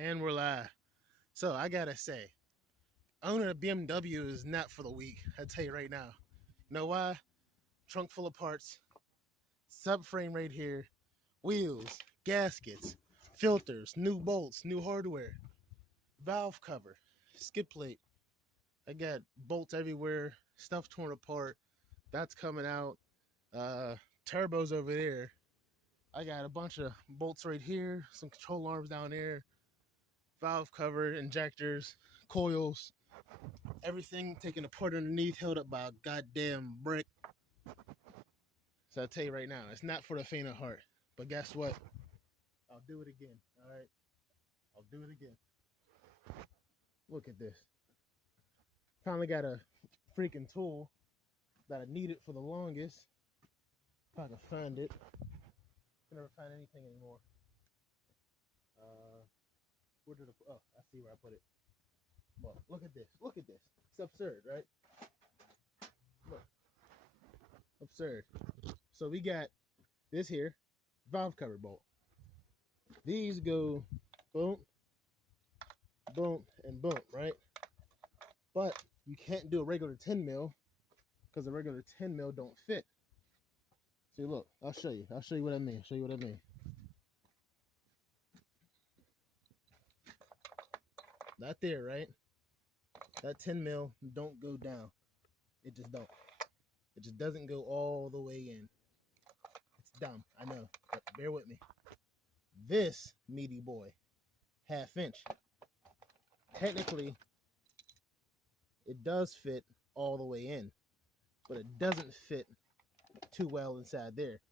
And we're live. So I gotta say, owning a BMW is not for the weak. I tell you right now. You know why? Trunk full of parts, subframe right here, wheels, gaskets, filters, new bolts, new hardware, valve cover, skid plate. I got bolts everywhere, stuff torn apart. That's coming out. Uh, Turbos over there. I got a bunch of bolts right here, some control arms down there, valve cover, injectors, coils, everything taken apart underneath, held up by a goddamn brick. So I'll tell you right now, it's not for the faint of heart. But guess what? I'll do it again. All right, I'll do it again. Look at this. Finally got a freaking tool that I needed for the longest. If I can find it, I never find anything anymore. Where did I? Oh, I see where I put it. Well, look at this. Look at this. It's absurd, right? Look. Absurd. So we got this here, valve cover bolt. These go boom, boom, and boom, right? But you can't do a regular 10 mil because the regular 10 mil don't fit. See, look, I'll show you. I'll show you what I mean. I'll show you what I mean. Not there, right? That 10 mil don't go down. It just don't. It just doesn't go all the way in. It's dumb, I know, but bear with me. This meaty boy, 1/2 inch. Technically, it does fit all the way in, but it doesn't fit too well inside there.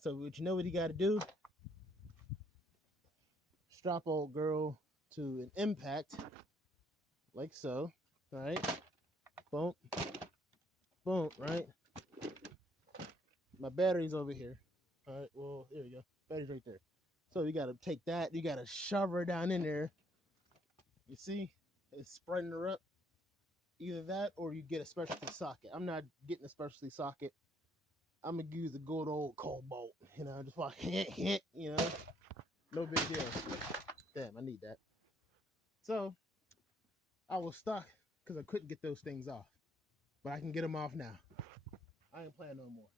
So what you got to do? Strap old girl to an impact, like so, right? Boom, boom, right? My battery's over here. All right, well, there you go. Battery's right there. So you got to take that. You got to shove her down in there. You see? It's spreading her up. Either that or you get a specialty socket. I'm not getting a specialty socket. I'm going to use the good old cold bolt. You know, just like, you know, no big deal. Damn, I need that. So I was stuck because I couldn't get those things off. But I can get them off now. I ain't playing no more.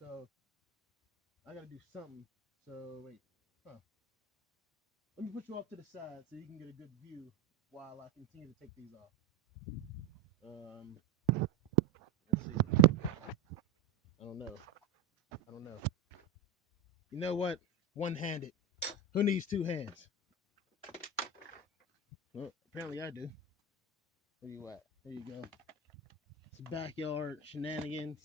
So I got to do something. So wait. Let me put you off to the side so you can get a good view while I continue to take these off. Let's see. I don't know. You know what? One-handed. Who needs two hands? Well, apparently I do. Where you at? There you go. It's backyard shenanigans.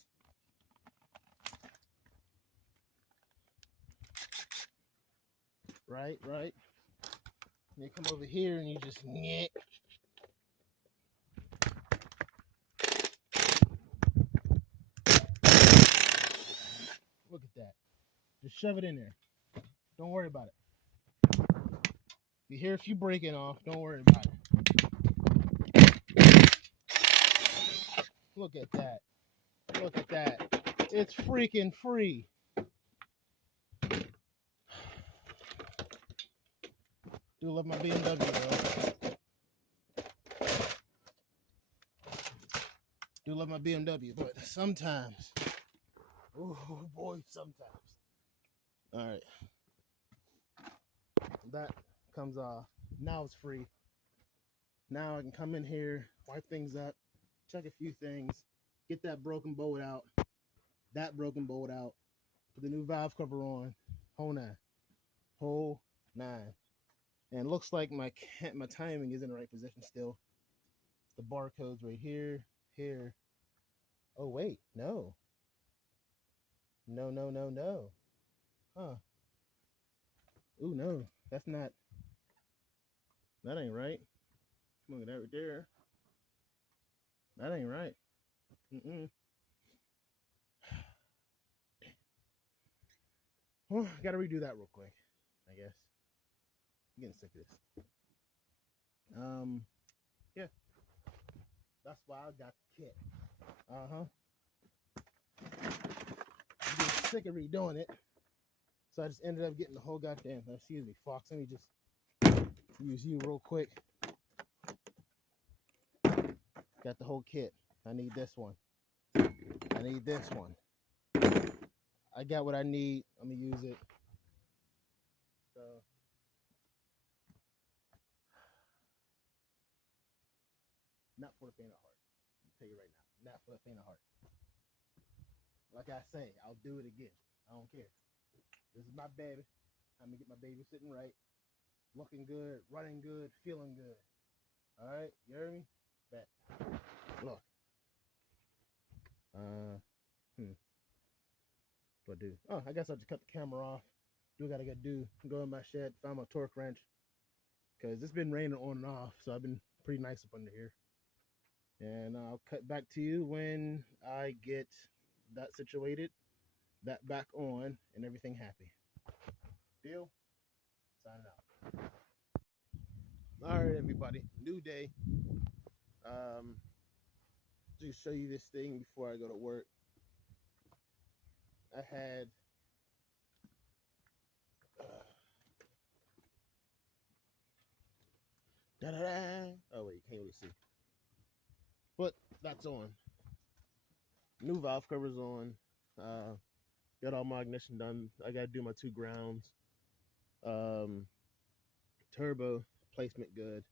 Right. And you come over here and you just nyeh. Look at that. Just shove it in there. Don't worry about it. If you hear a few breaking off, don't worry about it. Look at that. Look at that. It's freaking free. Do love my BMW, though. Do love my BMW, but sometimes. Oh, boy, sometimes. All right. That comes off. Now it's free. Now I can come in here, wipe things up, check a few things, get that broken bolt out, put the new valve cover on, whole nine. And it looks like my timing is in the right position still. The barcode's right here. Oh, wait, no. No. Huh. Ooh, no, that ain't right. Look at that right there. That ain't right. Well, gotta redo that real quick, I guess. I'm getting sick of this. Yeah. That's why I got the kit. I'm getting sick of redoing it. So I just ended up getting the whole goddamn, excuse me, Fox. Let me just use you real quick. Got the whole kit. I need this one. I need this one. I got what I need. I'm gonna use it. So not for the faint of heart. I'll tell you right now. Not for the faint of heart. Like I say, I'll do it again. I don't care. This is my baby. I'm gonna get my baby sitting right, looking good, running good, feeling good. All right, you heard me? Bet. Look. What do I do? Oh, I guess I'll just cut the camera off. Do what I gotta do. Go in my shed, find my torque wrench. Cause it's been raining on and off, so I've been pretty nice up under here. And I'll cut back to you when I get that situated, that back on, and everything happy. Deal? Signing out. All right, everybody. New day. Just show you this thing before I go to work. I had oh wait, you can't really see. But that's on. New valve covers on. Got all my ignition done. I gotta do my 2 grounds. Turbo placement good.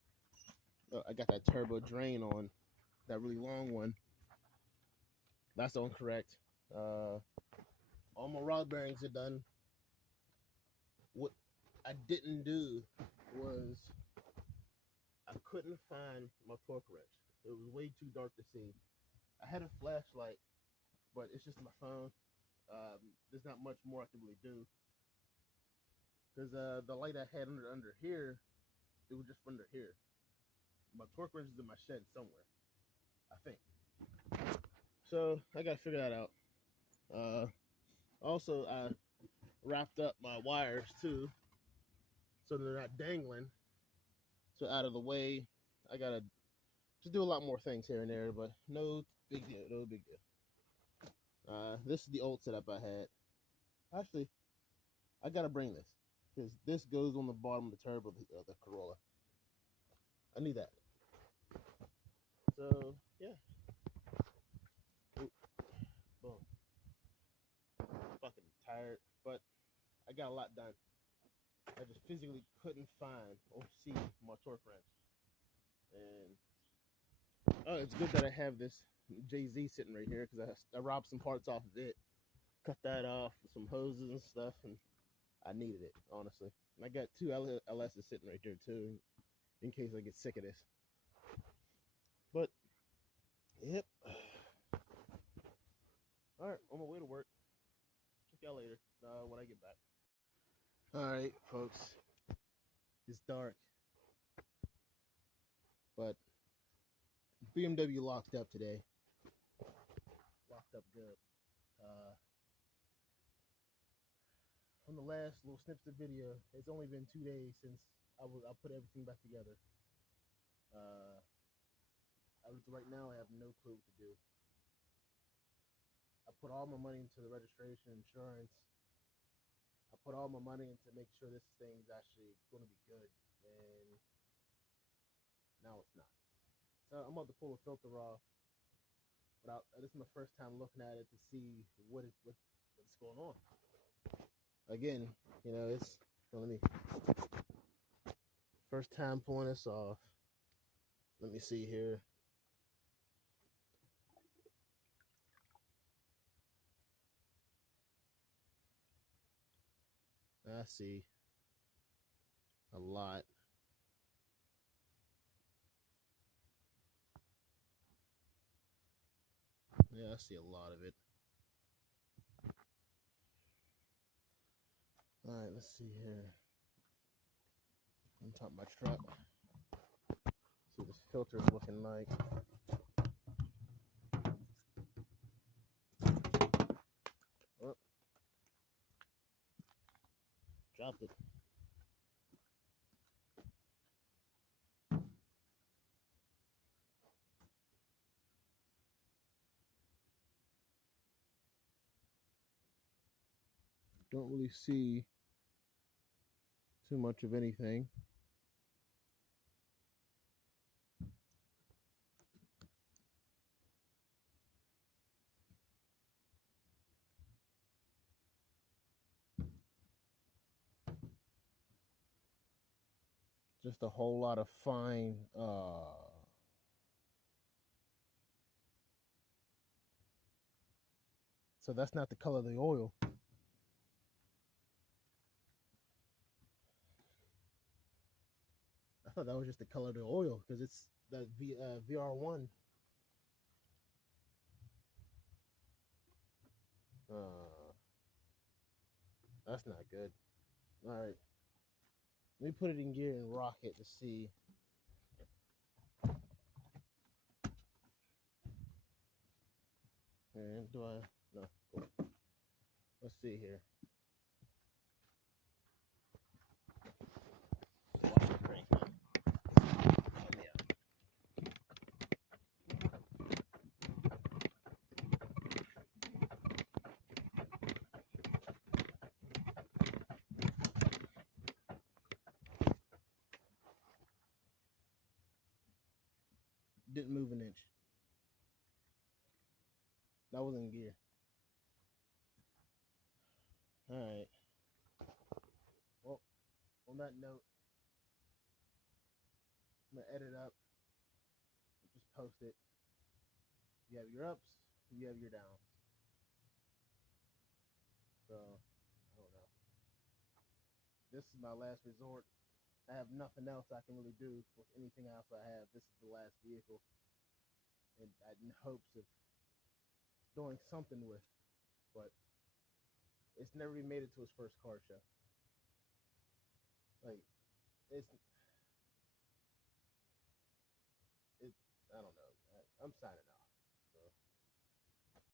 I got that turbo drain on, that really long one. That's on correct. All my rod bearings are done. What I didn't do was I couldn't find my torque wrench. It was way too dark to see. I had a flashlight, but it's just my phone. There's not much more I can really do. Because the light I had under here, it was just under here. My torque wrench is in my shed somewhere, I think. So I gotta figure that out. Also, I wrapped up my wires too, so they're not dangling. So out of the way, I gotta just do a lot more things here and there, but no big deal. No big deal. This is the old setup I had. Actually, I gotta bring this because this goes on the bottom of the turbo of the Corolla. I need that. So yeah. Ooh, boom. Fucking tired, but I got a lot done. I just physically couldn't find or see my torque wrench. And oh, it's good that I have this JZ sitting right here because I robbed some parts off of it, cut that off with some hoses and stuff, and I needed it, honestly. And I got 2 LS's sitting right there too, in case I get sick of this. But yep. All right, on my way to work. Check y'all later when I get back. All right, folks. It's dark, but BMW locked up today. Locked up good. From the last little snippets of video, it's only been 2 days since I put everything back together. Right now, I have no clue what to do. I put all my money into the registration, insurance. I put all my money into make sure this thing's actually going to be good, and now it's not. So I'm about to pull the filter off. But this is my first time looking at it to see what's going on. Again, you know, it's let me first time pulling this off. Let me see here. I see a lot. Yeah, I see a lot of it. All right, let's see here. On top of my truck. See what this filter is looking like. Oh. Dropped it. Don't really see too much of anything. Just a whole lot of fine so that's not the color of the oil. I thought that was just the color of the oil because it's the VR1. That's not good. All right, let me put it in gear and rock it to see. And do I? No. Cool. Let's see here. Watch the crank. Didn't move an inch. That was in gear. All right. Well, on that note, I'm gonna edit up. Just post it. You have your ups. You have your downs. So I don't know. This is my last resort. I have nothing else I can really do with anything else I have. This is the last vehicle, and I in hopes of doing something with, but it's never even made it to his first car show. Like it's it. I don't know. I'm signing out.